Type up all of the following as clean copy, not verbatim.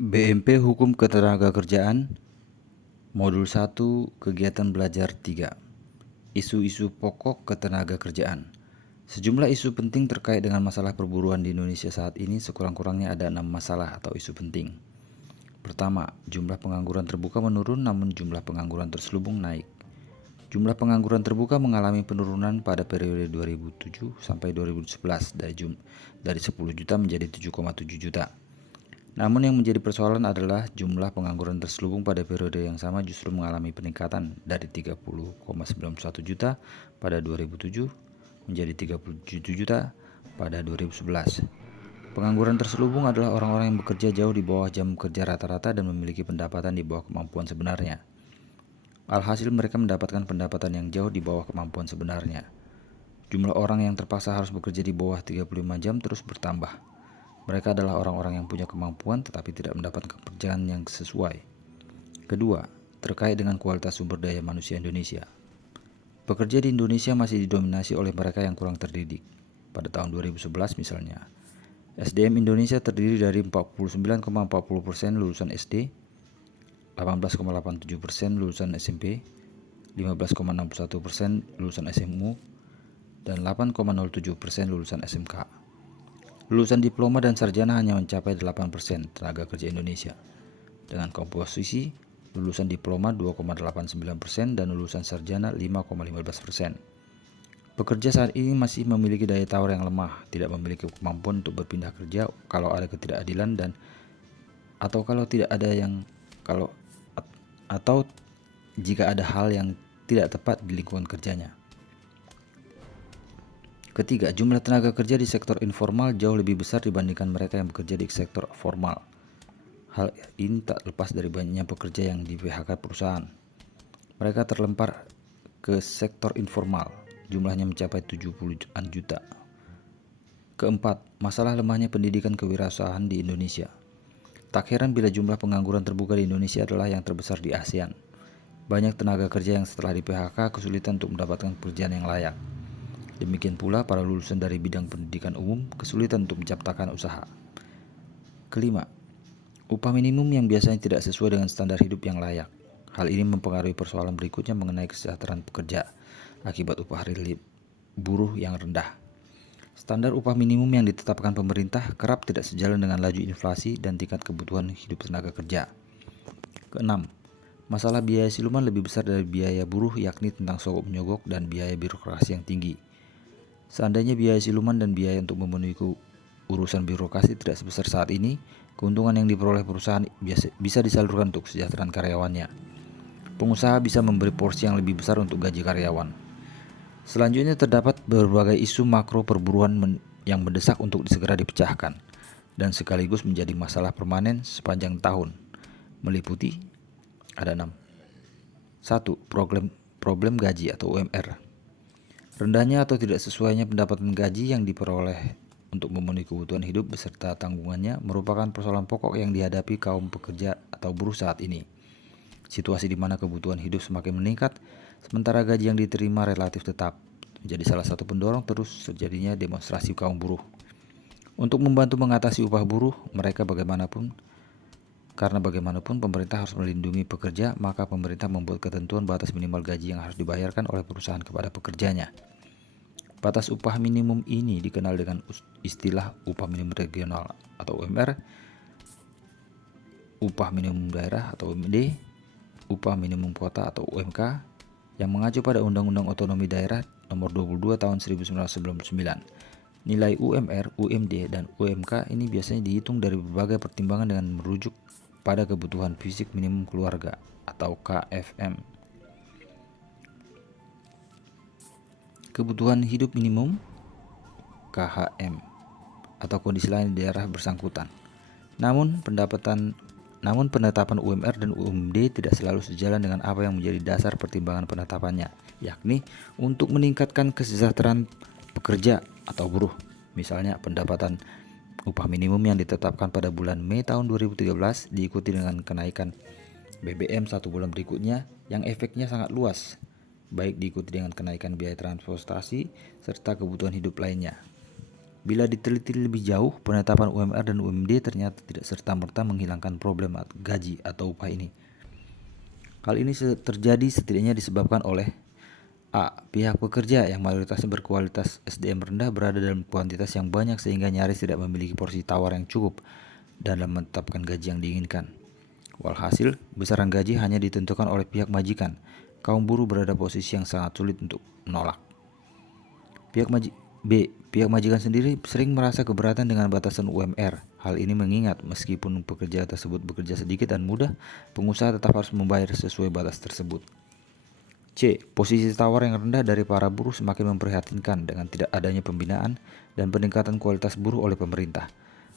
BMP Hukum Ketenagakerjaan Modul 1 Kegiatan Belajar 3 Isu-isu pokok ketenagakerjaan. Sejumlah isu penting terkait dengan masalah perburuan di Indonesia saat ini sekurang-kurangnya ada 6 masalah atau isu penting. Pertama, jumlah pengangguran terbuka menurun namun jumlah pengangguran terselubung naik. Jumlah pengangguran terbuka mengalami penurunan pada periode 2007 sampai 2011 dari 10 juta menjadi 7,7 juta. Namun yang menjadi persoalan adalah jumlah pengangguran terselubung pada periode yang sama justru mengalami peningkatan dari 30,91 juta pada 2007 menjadi 37 juta pada 2011. Pengangguran terselubung adalah orang-orang yang bekerja jauh di bawah jam kerja rata-rata dan memiliki pendapatan di bawah kemampuan sebenarnya. Alhasil mereka mendapatkan pendapatan yang jauh di bawah kemampuan sebenarnya. Jumlah orang yang terpaksa harus bekerja di bawah 35 jam terus bertambah. Mereka adalah orang-orang yang punya kemampuan tetapi tidak mendapatkan pekerjaan yang sesuai. Kedua, terkait dengan kualitas sumber daya manusia Indonesia. Pekerja di Indonesia masih didominasi oleh mereka yang kurang terdidik. Pada tahun 2011 misalnya, SDM Indonesia terdiri dari 49,40% lulusan SD, 18,87% lulusan SMP, 15,61% lulusan SMU, dan 8,07% lulusan SMK. Lulusan diploma dan sarjana hanya mencapai 8% tenaga kerja Indonesia, dengan komposisi lulusan diploma 2,89% dan lulusan sarjana 5,15%. Pekerja saat ini masih memiliki daya tawar yang lemah, tidak memiliki kemampuan untuk berpindah kerja kalau ada ketidakadilan atau jika ada hal yang tidak tepat di lingkungan kerjanya. Ketiga, jumlah tenaga kerja di sektor informal jauh lebih besar dibandingkan mereka yang bekerja di sektor formal. Hal ini tak lepas dari banyaknya pekerja yang di PHK perusahaan. Mereka terlempar ke sektor informal, jumlahnya mencapai 70-an juta. Keempat, masalah lemahnya pendidikan kewirausahaan di Indonesia. Tak heran bila jumlah pengangguran terbuka di Indonesia adalah yang terbesar di ASEAN. Banyak tenaga kerja yang setelah di PHK kesulitan untuk mendapatkan pekerjaan yang layak. Demikian pula para lulusan dari bidang pendidikan umum kesulitan untuk menciptakan usaha. Kelima, upah minimum yang biasanya tidak sesuai dengan standar hidup yang layak. Hal ini mempengaruhi persoalan berikutnya mengenai kesejahteraan pekerja akibat upah real buruh yang rendah. Standar upah minimum yang ditetapkan pemerintah kerap tidak sejalan dengan laju inflasi dan tingkat kebutuhan hidup tenaga kerja. Keenam, masalah biaya siluman lebih besar dari biaya buruh, yakni tentang sogok menyogok dan biaya birokrasi yang tinggi. Seandainya biaya siluman dan biaya untuk memenuhi urusan birokrasi tidak sebesar saat ini, keuntungan yang diperoleh perusahaan bisa disalurkan untuk kesejahteraan karyawannya. Pengusaha bisa memberi porsi yang lebih besar untuk gaji karyawan. Selanjutnya terdapat berbagai isu makro perburuan yang mendesak untuk segera dipecahkan dan sekaligus menjadi masalah permanen sepanjang tahun. Meliputi ada 6. 1. Problem gaji atau UMR. Rendahnya atau tidak sesuainya pendapatan gaji yang diperoleh untuk memenuhi kebutuhan hidup beserta tanggungannya merupakan persoalan pokok yang dihadapi kaum pekerja atau buruh saat ini. Situasi di mana kebutuhan hidup semakin meningkat, sementara gaji yang diterima relatif tetap, menjadi salah satu pendorong terus terjadinya demonstrasi kaum buruh. Untuk membantu mengatasi upah buruh, karena bagaimanapun pemerintah harus melindungi pekerja, maka pemerintah membuat ketentuan batas minimal gaji yang harus dibayarkan oleh perusahaan kepada pekerjanya. Batas upah minimum ini dikenal dengan istilah upah minimum regional atau UMR, upah minimum daerah atau UMD, upah minimum kota atau UMK, yang mengacu pada Undang-Undang Otonomi Daerah Nomor 22 Tahun 1999. Nilai UMR, UMD, dan UMK ini biasanya dihitung dari berbagai pertimbangan dengan merujuk pada kebutuhan fisik minimum keluarga atau KFM. Kebutuhan hidup minimum KHM atau kondisi lain di daerah bersangkutan. Namun penetapan UMR dan UMD tidak selalu sejalan dengan apa yang menjadi dasar pertimbangan penetapannya, yakni untuk meningkatkan kesejahteraan pekerja atau buruh. Misalnya pendapatan upah minimum yang ditetapkan pada bulan Mei tahun 2013 diikuti dengan kenaikan BBM satu bulan berikutnya yang efeknya sangat luas, baik diikuti dengan kenaikan biaya transportasi serta kebutuhan hidup lainnya. Bila diteliti lebih jauh, penetapan UMR dan UMD ternyata tidak serta-merta menghilangkan problem gaji atau upah ini. Hal ini terjadi setidaknya disebabkan oleh A. Pihak pekerja yang mayoritasnya berkualitas SDM rendah berada dalam kuantitas yang banyak sehingga nyaris tidak memiliki porsi tawar yang cukup dalam menetapkan gaji yang diinginkan. Walhasil, besaran gaji hanya ditentukan oleh pihak majikan. Kaum buruh berada posisi yang sangat sulit untuk menolak. Pihak majikan sendiri sering merasa keberatan dengan batasan UMR. Hal ini mengingat meskipun pekerja tersebut bekerja sedikit dan mudah, pengusaha tetap harus membayar sesuai batas tersebut. C. Posisi tawar yang rendah dari para buruh semakin memprihatinkan dengan tidak adanya pembinaan dan peningkatan kualitas buruh oleh pemerintah,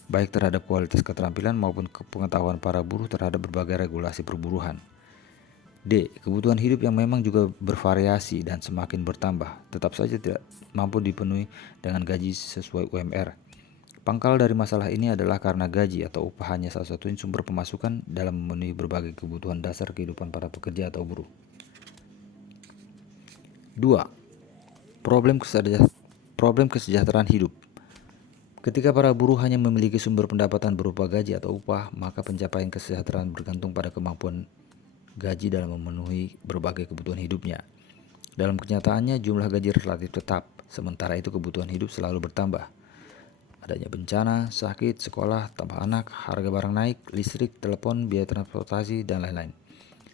baik terhadap kualitas keterampilan maupun pengetahuan para buruh terhadap berbagai regulasi perburuhan. D. Kebutuhan hidup yang memang juga bervariasi dan semakin bertambah, tetap saja tidak mampu dipenuhi dengan gaji sesuai UMR. Pangkal dari masalah ini adalah karena gaji atau upah hanya salah satunya sumber pemasukan dalam memenuhi berbagai kebutuhan dasar kehidupan para pekerja atau buruh. 2. Problem kesejahteraan hidup. Ketika para buruh hanya memiliki sumber pendapatan berupa gaji atau upah, maka pencapaian kesejahteraan bergantung pada kemampuan gaji dalam memenuhi berbagai kebutuhan hidupnya. Dalam kenyataannya, jumlah gaji relatif tetap, sementara itu kebutuhan hidup selalu bertambah. Adanya bencana, sakit, sekolah, tambah anak, harga barang naik, listrik, telepon, biaya transportasi, dan lain-lain.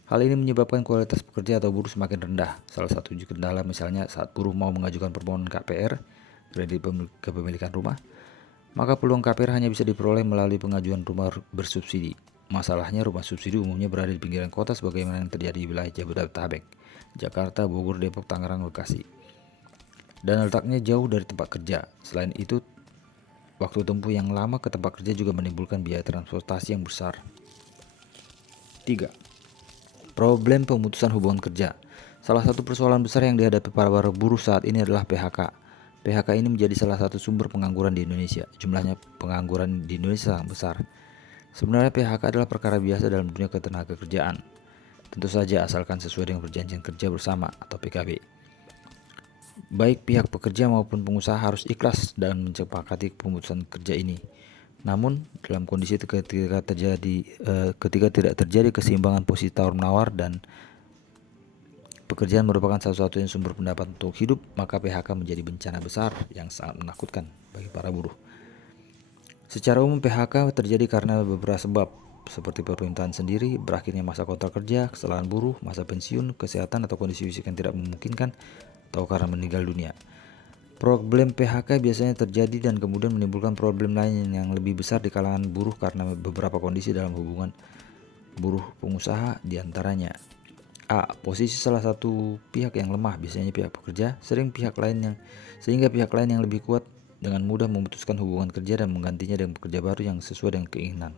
Hal ini menyebabkan kualitas pekerja atau buruh semakin rendah. Salah satu kendala misalnya saat buruh mau mengajukan permohonan KPR, kredit kepemilikan rumah, maka peluang KPR hanya bisa diperoleh melalui pengajuan rumah bersubsidi. Masalahnya rumah subsidi umumnya berada di pinggiran kota sebagaimana yang terjadi di wilayah Jabodetabek, Jakarta, Bogor, Depok, Tangerang, Bekasi, dan letaknya jauh dari tempat kerja. Selain itu, waktu tempuh yang lama ke tempat kerja juga menimbulkan biaya transportasi yang besar. 3. Problem pemutusan hubungan kerja. Salah satu persoalan besar yang dihadapi para buruh saat ini adalah PHK. PHK ini menjadi salah satu sumber pengangguran di Indonesia. Jumlahnya pengangguran di Indonesia sangat besar. Sebenarnya PHK adalah perkara biasa dalam dunia ketenagakerjaan. Tentu saja asalkan sesuai dengan perjanjian kerja bersama atau PKB. Baik pihak pekerja maupun pengusaha harus ikhlas dalam menyepakati pemutusan kerja ini. Namun dalam kondisi ketika tidak terjadi keseimbangan posisi tawar-menawar dan pekerjaan merupakan satu-satunya sumber pendapatan untuk hidup, maka PHK menjadi bencana besar yang sangat menakutkan bagi para buruh. Secara umum PHK terjadi karena beberapa sebab, seperti permintaan sendiri, berakhirnya masa kontrak kerja, kesalahan buruh, masa pensiun, kesehatan atau kondisi fisik yang tidak memungkinkan, atau karena meninggal dunia. Problem PHK biasanya terjadi dan kemudian menimbulkan problem lain yang lebih besar di kalangan buruh karena beberapa kondisi dalam hubungan buruh pengusaha, diantaranya A. Posisi salah satu pihak yang lemah, biasanya pihak pekerja, sehingga pihak lain yang lebih kuat dengan mudah memutuskan hubungan kerja dan menggantinya dengan pekerja baru yang sesuai dengan keinginan.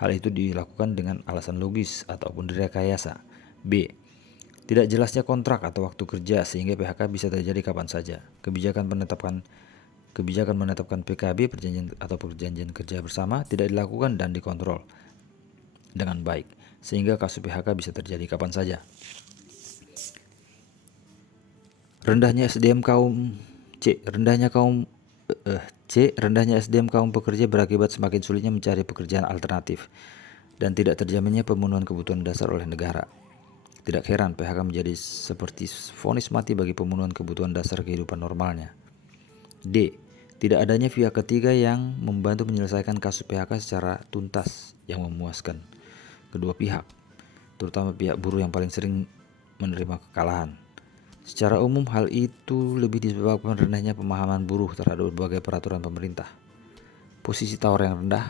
Hal itu dilakukan dengan alasan logis ataupun direkayasa. B. Tidak jelasnya kontrak atau waktu kerja sehingga PHK bisa terjadi kapan saja. Kebijakan menetapkan PKB perjanjian kerja bersama tidak dilakukan dan dikontrol dengan baik sehingga kasus PHK bisa terjadi kapan saja. Rendahnya SDM kaum pekerja berakibat semakin sulitnya mencari pekerjaan alternatif dan tidak terjaminnya pemenuhan kebutuhan dasar oleh negara. Tidak heran PHK menjadi seperti vonis mati bagi pemenuhan kebutuhan dasar kehidupan normalnya. D. Tidak adanya pihak ketiga yang membantu menyelesaikan kasus PHK secara tuntas yang memuaskan kedua pihak, terutama pihak buruh yang paling sering menerima kekalahan. Secara umum hal itu lebih disebabkan rendahnya pemahaman buruh terhadap berbagai peraturan pemerintah, posisi tawar yang rendah,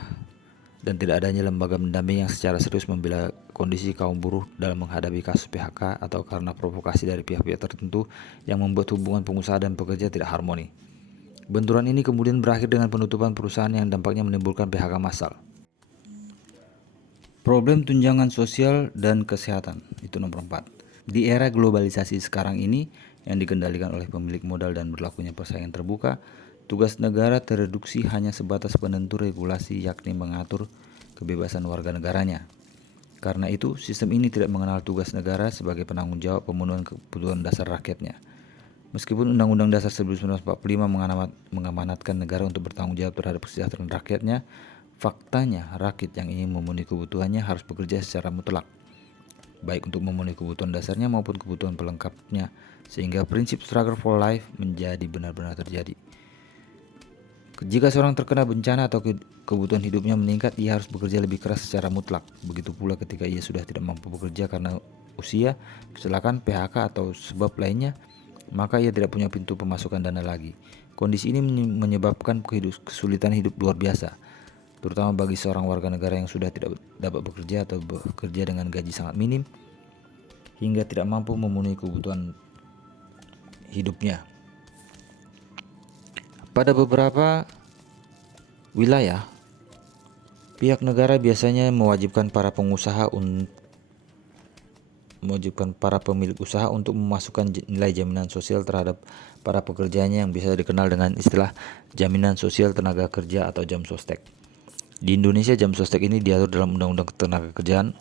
dan tidak adanya lembaga pendamping yang secara serius membela kondisi kaum buruh dalam menghadapi kasus PHK atau karena provokasi dari pihak-pihak tertentu yang membuat hubungan pengusaha dan pekerja tidak harmoni. Benturan ini kemudian berakhir dengan penutupan perusahaan yang dampaknya menimbulkan PHK massal. Problem tunjangan sosial dan kesehatan, itu nomor 4. Di era globalisasi sekarang ini yang dikendalikan oleh pemilik modal dan berlakunya persaingan terbuka, tugas negara tereduksi hanya sebatas penentu regulasi, yakni mengatur kebebasan warga negaranya. Karena itu, sistem ini tidak mengenal tugas negara sebagai penanggung jawab pemenuhan kebutuhan dasar rakyatnya. Meskipun Undang-Undang Dasar 1945 mengamanatkan negara untuk bertanggung jawab terhadap kesejahteraan rakyatnya, faktanya rakyat yang ingin memenuhi kebutuhannya harus bekerja secara mutlak, baik untuk memenuhi kebutuhan dasarnya maupun kebutuhan pelengkapnya, sehingga prinsip struggle for life menjadi benar-benar terjadi. Jika seorang terkena bencana atau kebutuhan hidupnya meningkat, ia harus bekerja lebih keras secara mutlak. Begitu pula ketika ia sudah tidak mampu bekerja karena usia, kecelakaan, PHK atau sebab lainnya, maka ia tidak punya pintu pemasukan dana lagi. Kondisi ini menyebabkan kesulitan hidup luar biasa, terutama bagi seorang warga negara yang sudah tidak dapat bekerja atau bekerja dengan gaji sangat minim hingga tidak mampu memenuhi kebutuhan hidupnya. Pada beberapa wilayah, pihak negara biasanya mewajibkan para pemilik usaha untuk memasukkan nilai jaminan sosial terhadap para pekerjanya yang bisa dikenal dengan istilah jaminan sosial tenaga kerja atau jam sostek. Di Indonesia, jam sostek ini diatur dalam Undang-Undang Ketenagakerjaan,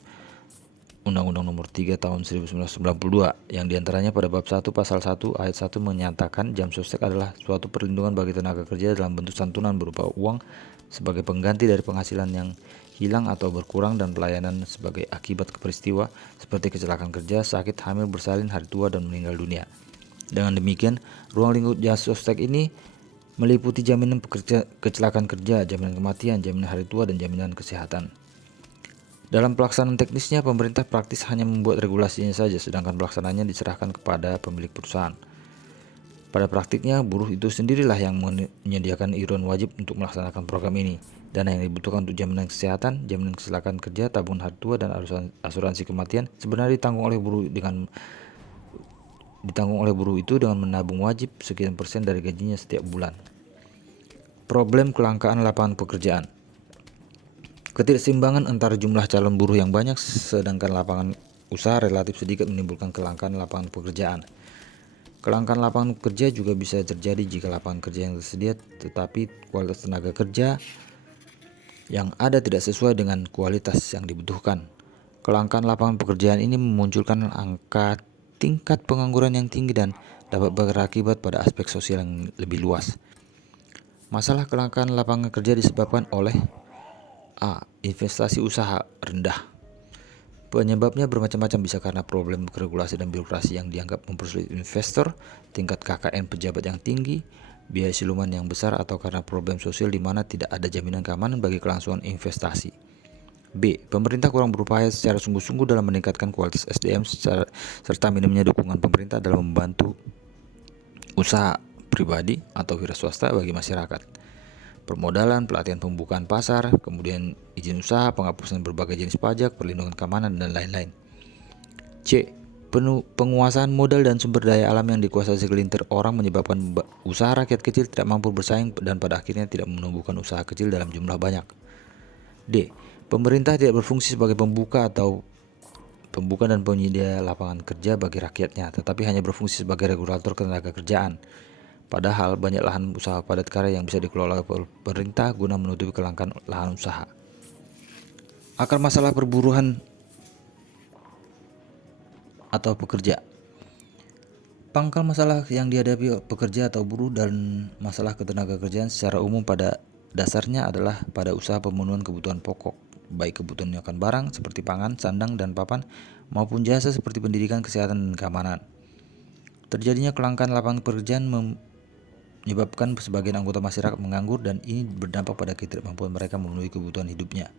Undang-Undang Nomor 3 Tahun 1992, yang diantaranya pada bab 1 pasal 1 ayat 1 menyatakan jam sostek adalah suatu perlindungan bagi tenaga kerja dalam bentuk santunan berupa uang sebagai pengganti dari penghasilan yang hilang atau berkurang dan pelayanan sebagai akibat peristiwa seperti kecelakaan kerja, sakit, hamil, bersalin, hari tua, dan meninggal dunia. Dengan demikian, ruang lingkup jam sostek ini meliputi jaminan kecelakaan kerja, jaminan kematian, jaminan hari tua, dan jaminan kesehatan. Dalam pelaksanaan teknisnya, pemerintah praktis hanya membuat regulasinya saja, sedangkan pelaksanaannya diserahkan kepada pemilik perusahaan. Pada praktiknya, buruh itu sendirilah yang menyediakan iuran wajib untuk melaksanakan program ini. Dana yang dibutuhkan untuk jaminan kesehatan, jaminan kecelakaan kerja, tabungan hari tua, dan asuransi kematian sebenarnya ditanggung oleh buruh itu dengan menabung wajib sekian persen dari gajinya setiap bulan. Problem kelangkaan lapangan pekerjaan. Ketidakseimbangan antara jumlah calon buruh yang banyak sedangkan lapangan usaha relatif sedikit menimbulkan kelangkaan lapangan pekerjaan. Kelangkaan lapangan kerja juga bisa terjadi jika lapangan kerja yang tersedia tetapi kualitas tenaga kerja yang ada tidak sesuai dengan kualitas yang dibutuhkan. Kelangkaan lapangan pekerjaan ini memunculkan angka tingkat pengangguran yang tinggi dan dapat berakibat pada aspek sosial yang lebih luas. Masalah kelangkaan lapangan kerja disebabkan oleh A. Investasi usaha rendah. Penyebabnya bermacam-macam, bisa karena problem regulasi dan birokrasi yang dianggap mempersulit investor, tingkat KKN pejabat yang tinggi, biaya siluman yang besar, atau karena problem sosial di mana tidak ada jaminan keamanan bagi kelangsungan investasi. B. Pemerintah kurang berupaya secara sungguh-sungguh dalam meningkatkan kualitas SDM serta minimnya dukungan pemerintah dalam membantu usaha pribadi atau wira swasta bagi masyarakat. Permodalan, pelatihan pembukaan pasar, kemudian izin usaha, penghapusan berbagai jenis pajak, perlindungan keamanan, dan lain-lain. C. Penguasaan modal dan sumber daya alam yang dikuasai segelintir orang menyebabkan usaha rakyat kecil tidak mampu bersaing dan pada akhirnya tidak menumbuhkan usaha kecil dalam jumlah banyak. D. Pemerintah tidak berfungsi sebagai pembuka dan penyedia lapangan kerja bagi rakyatnya, tetapi hanya berfungsi sebagai regulator ketenaga kerjaan. Padahal banyak lahan usaha padat karya yang bisa dikelola oleh pemerintah guna menutupi kelangkaan lahan usaha. Akar masalah perburuhan atau pekerja. Pangkal masalah yang dihadapi pekerja atau buruh dan masalah ketenaga kerjaan secara umum pada dasarnya adalah pada usaha pemenuhan kebutuhan pokok, baik kebutuhan akan barang seperti pangan, sandang, dan papan, maupun jasa seperti pendidikan, kesehatan, dan keamanan. Terjadinya kelangkaan lapangan pekerjaan menyebabkan sebagian anggota masyarakat menganggur dan ini berdampak pada ketidakmampuan mereka memenuhi kebutuhan hidupnya.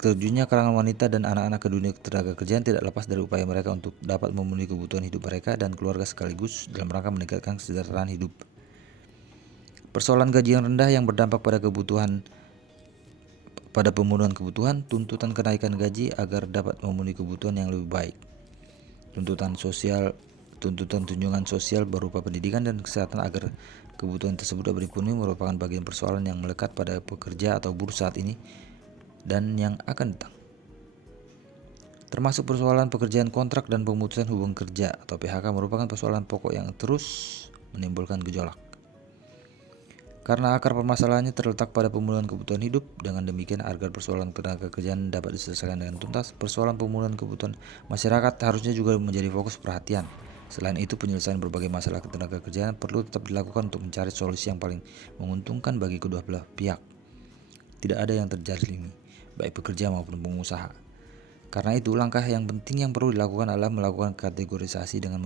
Terjunnya kalangan wanita dan anak-anak ke dunia tenaga kerjaan tidak lepas dari upaya mereka untuk dapat memenuhi kebutuhan hidup mereka dan keluarga sekaligus dalam rangka meningkatkan kesejahteraan hidup. Persoalan gaji yang rendah yang berdampak pada pemenuhan kebutuhan, tuntutan kenaikan gaji agar dapat memenuhi kebutuhan yang lebih baik. Tuntutan tunjangan sosial berupa pendidikan dan kesehatan agar kebutuhan tersebut dapat dipenuhi merupakan bagian persoalan yang melekat pada pekerja atau buruh saat ini dan yang akan datang. Termasuk persoalan pekerjaan kontrak dan pemutusan hubungan kerja atau PHK merupakan persoalan pokok yang terus menimbulkan gejolak. Karena akar permasalahannya terletak pada pemenuhan kebutuhan hidup, dengan demikian agar persoalan tenaga kerjaan dapat diselesaikan dengan tuntas, persoalan pemenuhan kebutuhan masyarakat harusnya juga menjadi fokus perhatian. Selain itu, penyelesaian berbagai masalah ketenagakerjaan perlu tetap dilakukan untuk mencari solusi yang paling menguntungkan bagi kedua belah pihak. Tidak ada yang terzalimi, baik pekerja maupun pengusaha. Karena itu, langkah yang penting yang perlu dilakukan adalah melakukan kategorisasi dengan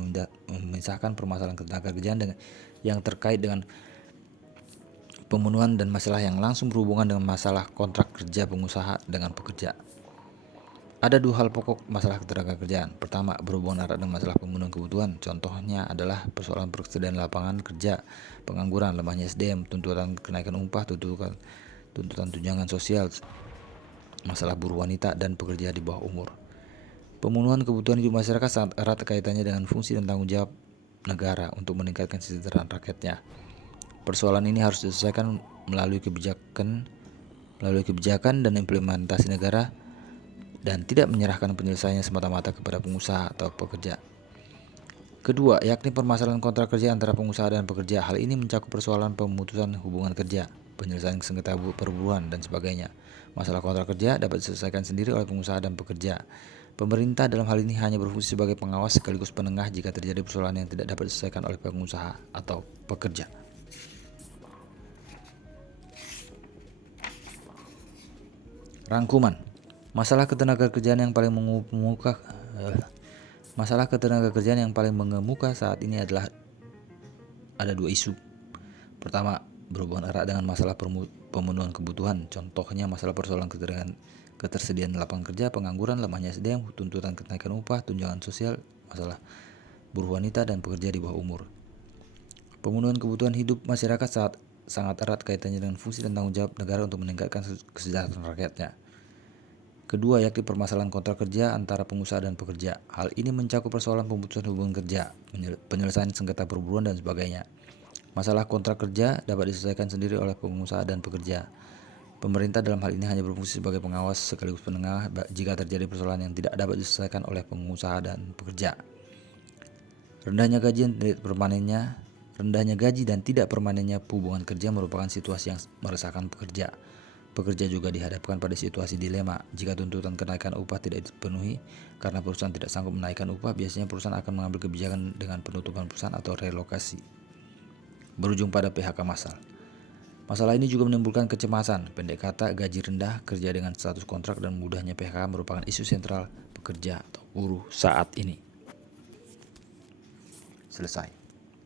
memisahkan permasalahan ketenagakerjaan yang terkait dengan pemenuhan dan masalah yang langsung berhubungan dengan masalah kontrak kerja pengusaha dengan pekerja. Ada dua hal pokok masalah ketenagakerjaan. Pertama, berhubungan erat dengan masalah pemenuhan kebutuhan. Contohnya adalah persoalan persediaan lapangan kerja, pengangguran, lemahnya SDM, tuntutan kenaikan upah, tuntutan tunjangan sosial, masalah buruh wanita dan pekerja di bawah umur. Pemenuhan kebutuhan hidup masyarakat sangat erat kaitannya dengan fungsi dan tanggung jawab negara untuk meningkatkan kesejahteraan rakyatnya. Persoalan ini harus diselesaikan melalui kebijakan dan implementasi negara, dan tidak menyerahkan penyelesaiannya semata-mata kepada pengusaha atau pekerja. Kedua, yakni permasalahan kontrak kerja antara pengusaha dan pekerja. Hal ini mencakup persoalan pemutusan hubungan kerja, penyelesaian sengketa perburuan, dan sebagainya. Masalah kontrak kerja dapat diselesaikan sendiri oleh pengusaha dan pekerja. Pemerintah dalam hal ini hanya berfungsi sebagai pengawas sekaligus penengah jika terjadi persoalan yang tidak dapat diselesaikan oleh pengusaha atau pekerja. Rangkuman. Masalah ketenagakerjaan yang paling mengemuka saat ini adalah ada dua isu. Pertama, berhubungan erat dengan masalah pemenuhan kebutuhan. Contohnya masalah persoalan ketersediaan lapangan kerja, pengangguran, lemahnya SDM, tuntutan kenaikan upah, tunjangan sosial, masalah buruh wanita dan pekerja di bawah umur. Pemenuhan kebutuhan hidup masyarakat sangat erat kaitannya dengan fungsi dan tanggung jawab negara untuk meningkatkan kesejahteraan rakyatnya. Kedua, yakni permasalahan kontrak kerja antara pengusaha dan pekerja. Hal ini mencakup persoalan pemutusan hubungan kerja, penyelesaian sengketa perburuan, dan sebagainya. Masalah kontrak kerja dapat diselesaikan sendiri oleh pengusaha dan pekerja. Pemerintah dalam hal ini hanya berfungsi sebagai pengawas sekaligus penengah jika terjadi persoalan yang tidak dapat diselesaikan oleh pengusaha dan pekerja. Rendahnya gaji dan tidak permanennya hubungan kerja merupakan situasi yang meresahkan pekerja. Pekerja juga dihadapkan pada situasi dilema. Jika tuntutan kenaikan upah tidak dipenuhi karena perusahaan tidak sanggup menaikkan upah, biasanya perusahaan akan mengambil kebijakan dengan penutupan perusahaan atau relokasi, berujung pada PHK massal. Masalah ini juga menimbulkan kecemasan. Pendek kata, gaji rendah, kerja dengan status kontrak, dan mudahnya PHK merupakan isu sentral pekerja atau buruh saat ini. Selesai.